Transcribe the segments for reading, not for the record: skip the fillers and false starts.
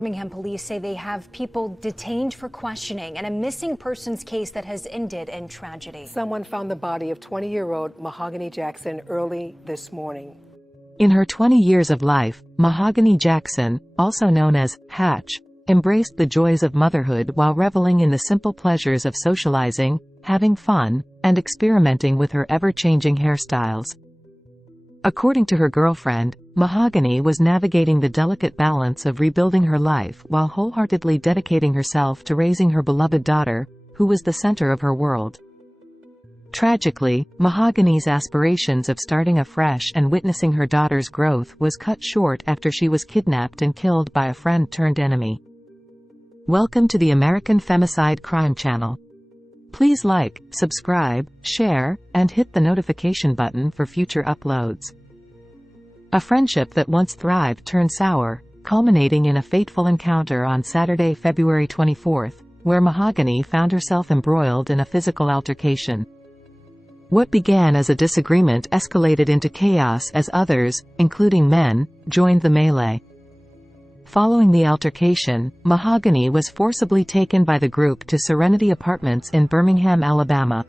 Birmingham police say they have people detained for questioning and a missing persons case that has ended in tragedy. Someone found the body of 20-year-old Mahogany Jackson early this morning. In her 20 years of life, Mahogany Jackson, also known as Hatch, embraced the joys of motherhood while reveling in the simple pleasures of socializing, having fun, and experimenting with her ever-changing hairstyles. According to her girlfriend, Mahogany was navigating the delicate balance of rebuilding her life while wholeheartedly dedicating herself to raising her beloved daughter, who was the center of her world. Tragically, Mahogany's aspirations of starting afresh and witnessing her daughter's growth was cut short after she was kidnapped and killed by a friend-turned-enemy. Welcome to the American Femicide Crime Channel. Please like, subscribe, share, and hit the notification button for future uploads. A friendship that once thrived turned sour, culminating in a fateful encounter on Saturday, February 24, where Mahogany found herself embroiled in a physical altercation. What began as a disagreement escalated into chaos as others, including men, joined the melee. Following the altercation, Mahogany was forcibly taken by the group to Serenity Apartments in Birmingham, Alabama.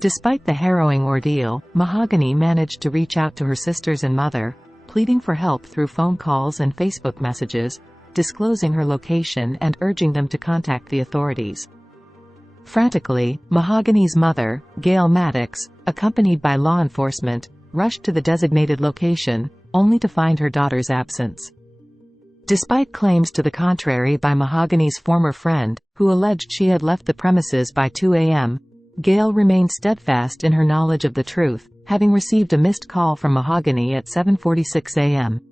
Despite the harrowing ordeal, Mahogany managed to reach out to her sisters and mother, pleading for help through phone calls and Facebook messages, disclosing her location and urging them to contact the authorities. Frantically, Mahogany's mother, Gail Maddox, accompanied by law enforcement, rushed to the designated location, only to find her daughter's absence. Despite claims to the contrary by Mahogany's former friend, who alleged she had left the premises by 2 a.m., Gail remained steadfast in her knowledge of the truth, having received a missed call from Mahogany at 7:46 a.m.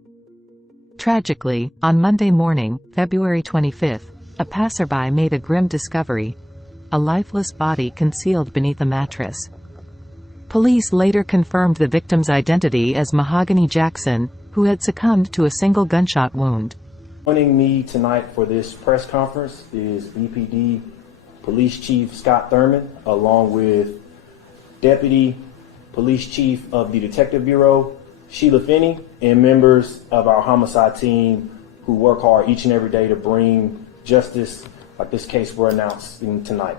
Tragically, on Monday morning, February 25, a passerby made a grim discovery: a lifeless body concealed beneath a mattress. Police later confirmed the victim's identity as Mahogany Jackson, who had succumbed to a single gunshot wound. Joining me tonight for this press conference is BPD Police Chief Scott Thurman, along with Deputy Police Chief of the Detective Bureau, Sheila Finney, and members of our homicide team who work hard each and every day to bring justice like this case we're announcing tonight.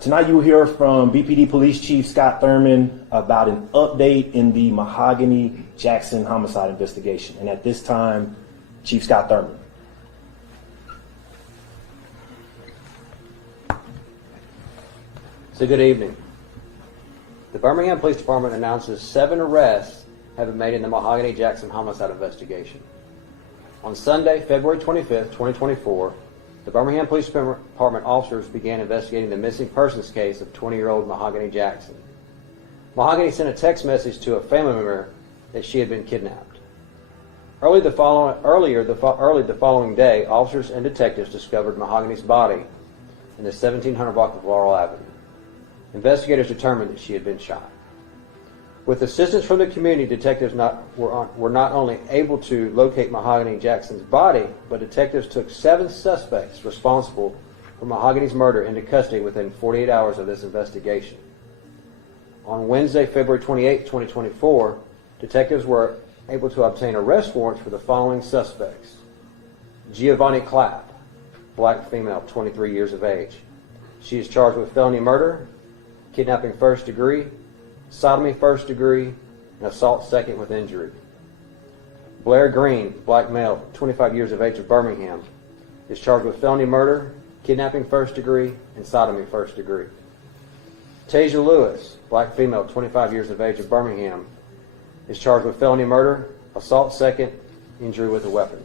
Tonight you will hear from BPD Police Chief Scott Thurman about an update in the Mahogany Jackson homicide investigation. And at this time, Chief Scott Thurman. So good evening. The Birmingham Police Department announces 7 arrests have been made in the Mahogany Jackson homicide investigation. On Sunday, February 25th, 2024, the Birmingham Police Department officers began investigating the missing persons case of 20-year-old Mahogany Jackson. Mahogany sent a text message to a family member that she had been kidnapped. Early the following day, officers and detectives discovered Mahogany's body in the 1700 block of Laurel Avenue. Investigators determined that she had been shot. With assistance from the community, detectives were not only able to locate Mahogany Jackson's body, but detectives took 7 suspects responsible for Mahogany's murder into custody within 48 hours of this investigation. On Wednesday, February 28, 2024, detectives were able to obtain arrest warrants for the following suspects: Giovanni Clapp, black female, 23 years of age. She is charged with felony murder, kidnapping first degree, sodomy first degree, and assault second with injury. Blair Green, black male, 25 years of age, of Birmingham, is charged with felony murder, kidnapping first degree, and sodomy first degree. Tasia Lewis, black female, 25 years of age, of Birmingham, is charged with felony murder, assault second, injury with a weapon.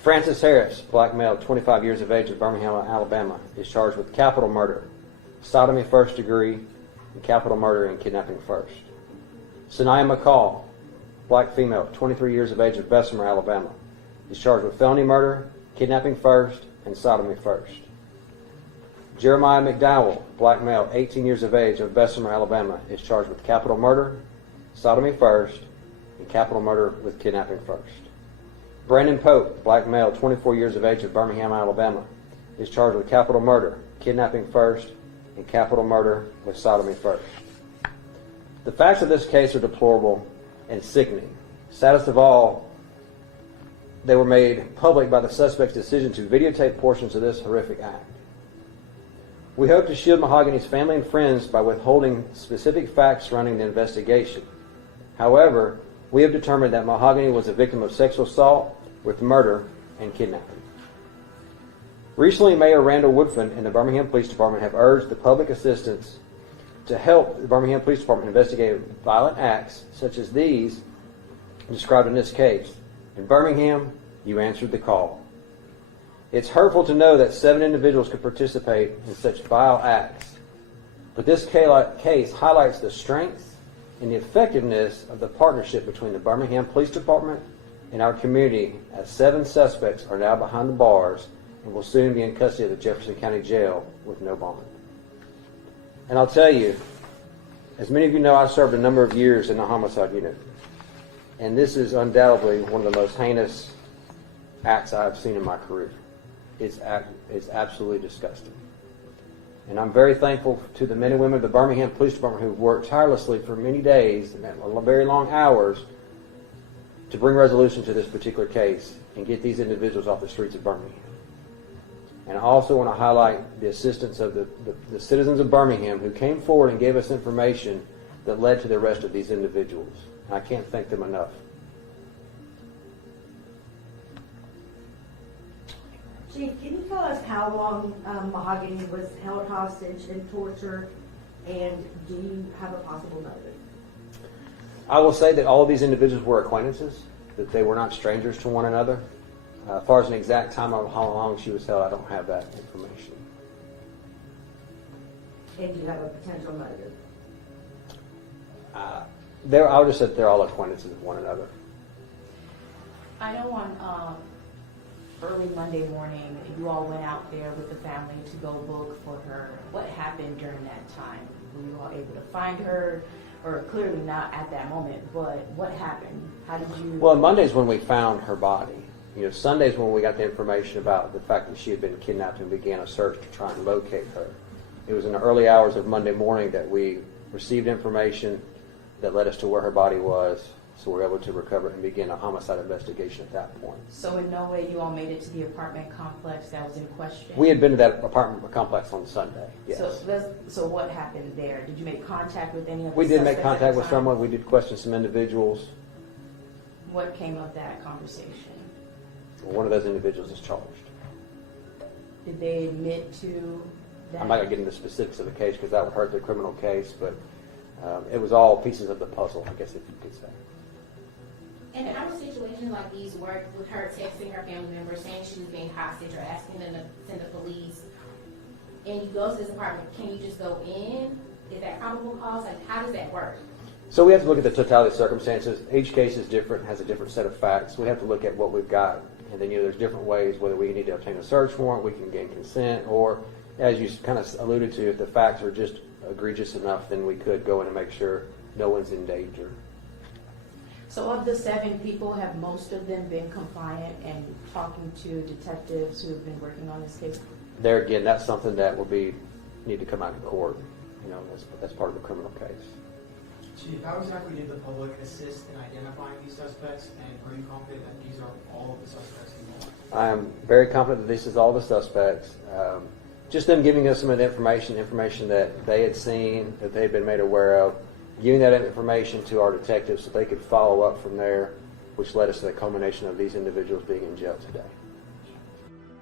Francis Harris, black male, 25 years of age, of Birmingham, Alabama, is charged with capital murder, sodomy first degree, and capital murder and kidnapping first. Sanaya McCall, black female, 23 years of age, of Bessemer, Alabama, is charged with felony murder, kidnapping first, and sodomy first. Jeremiah McDowell, black male, 18 years of age, of Bessemer, Alabama, is charged with capital murder, sodomy first, and capital murder with kidnapping first. Brandon Pope, black male, 24 years of age, of Birmingham, Alabama, is charged with capital murder, kidnapping first, and capital murder with sodomy first. The facts of this case are deplorable and sickening. Saddest of all they were made public by the suspect's decision to videotape portions of this horrific act. We hope to shield Mahogany's family and friends by withholding specific facts surrounding the investigation. However, we have determined that Mahogany was a victim of sexual assault with murder and kidnapping. Recently, Mayor Randall Woodfin and the Birmingham Police Department have urged the public assistance to help the Birmingham Police Department investigate violent acts such as these described in this case. In Birmingham, you answered the call. It's hurtful to know that 7 individuals could participate in such vile acts, but this case highlights the strength and the effectiveness of the partnership between the Birmingham Police Department and our community, as 7 suspects are now behind the bars and will soon be in custody of the Jefferson County Jail with no bond. And I'll tell you, as many of you know, I served a number of years in the homicide unit. And this is undoubtedly one of the most heinous acts I've seen in my career. It's absolutely disgusting. And I'm very thankful to the men and women of the Birmingham Police Department who've worked tirelessly for many days and very long hours to bring resolution to this particular case and get these individuals off the streets of Birmingham. And I also want to highlight the assistance of the citizens of Birmingham who came forward and gave us information that led to the arrest of these individuals. I can't thank them enough. Chief, can you tell us how long Mahogany was held hostage and tortured, and do you have a possible motive? I will say that all of these individuals were acquaintances, that they were not strangers to one another. As far as an exact time of how long she was held, I don't have that information. And do you have a potential motive? I would just say that they're all acquaintances with one another. I know on early Monday morning, you all went out there with the family to go look for her. What happened during that time? Were you all able to find her? Or clearly not at that moment, but what happened? How did you... Well, Monday's when we found her body. You know, Sunday's when we got the information about the fact that she had been kidnapped and began a search to try and locate her. It was in the early hours of Monday morning that we received information that led us to where her body was, so we were able to recover and begin a homicide investigation at that point. So in no way you all made it to the apartment complex that was in question? We had been to that apartment complex on Sunday, yes. So what happened there? Did you make contact with any of the We did suspects make contact at the with time? someone. We did question some individuals. What came of that conversation? One of those individuals is charged. Did they admit to that? I'm not going to get into the specifics of the case because that would hurt the criminal case, but it was all pieces of the puzzle, I guess if you could say. And how do situations like these work with her texting her family members saying she was being hostage or asking them to send the police? And you go to this apartment, can you just go in? Is that probable cause? Like, how does that work? So we have to look at the totality of circumstances. Each case is different, has a different set of facts. We have to look at what we've got. And then, there's different ways, whether we need to obtain a search warrant, we can gain consent, or, as you kind of alluded to, if the facts are just egregious enough, then we could go in and make sure no one's in danger. So of the 7 people, have most of them been compliant and talking to detectives who have been working on this case? There again, that's something that will need to come out in court. You know, that's part of the criminal case. Chief, how exactly did the public assist in identifying these suspects, and are you confident that these are all of the suspects involved? I am very confident that this is all the suspects. Just them giving us some of the information that they had seen, that they had been made aware of, giving that information to our detectives so they could follow up from there, which led us to the culmination of these individuals being in jail today.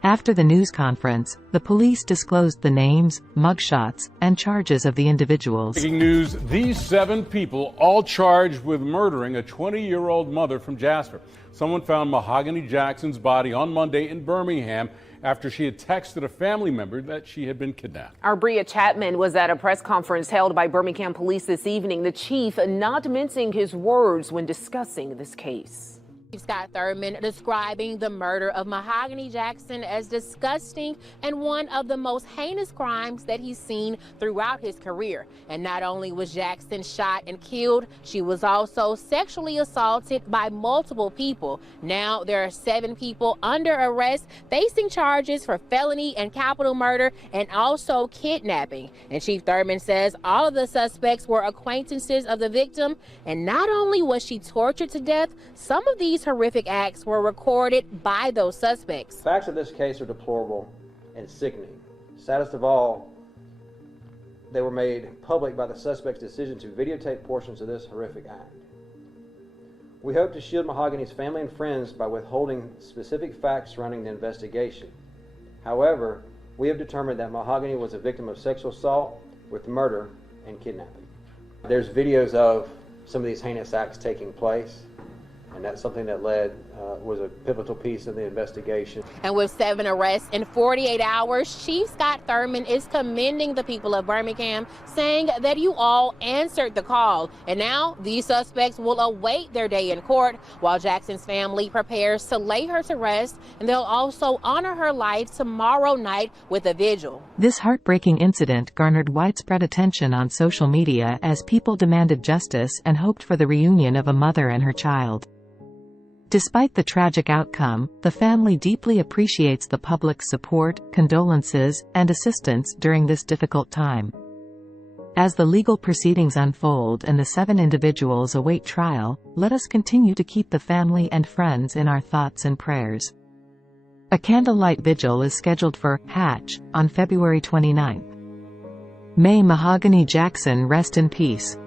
After the news conference, the police disclosed the names, mugshots, and charges of the individuals. Breaking news, these 7 people all charged with murdering a 20-year-old mother from Jasper. Someone found Mahogany Jackson's body on Monday in Birmingham after she had texted a family member that she had been kidnapped. Our Bria Chapman was at a press conference held by Birmingham Police this evening. The chief not mincing his words when discussing this case. Scott Thurman describing the murder of Mahogany Jackson as disgusting and one of the most heinous crimes that he's seen throughout his career. And not only was Jackson shot and killed, she was also sexually assaulted by multiple people. Now there are 7 people under arrest facing charges for felony and capital murder and also kidnapping. And Chief Thurman says all of the suspects were acquaintances of the victim. And not only was she tortured to death, some of these these horrific acts were recorded by those suspects. The facts of this case are deplorable and sickening. Saddest of all, they were made public by the suspect's decision to videotape portions of this horrific act. We hope to shield Mahogany's family and friends by withholding specific facts surrounding the investigation. However, we have determined that Mahogany was a victim of sexual assault with murder and kidnapping. There's videos of some of these heinous acts taking place, and that's something that was a pivotal piece of the investigation. And with 7 arrests in 48 hours, Chief Scott Thurman is commending the people of Birmingham, saying that you all answered the call. And now these suspects will await their day in court while Jackson's family prepares to lay her to rest, and they'll also honor her life tomorrow night with a vigil. This heartbreaking incident garnered widespread attention on social media as people demanded justice and hoped for the reunion of a mother and her child. Despite the tragic outcome, the family deeply appreciates the public's support, condolences, and assistance during this difficult time. As the legal proceedings unfold and the 7 individuals await trial, let us continue to keep the family and friends in our thoughts and prayers. A candlelight vigil is scheduled for Hatch on February 29. May Mahogany Jackson rest in peace.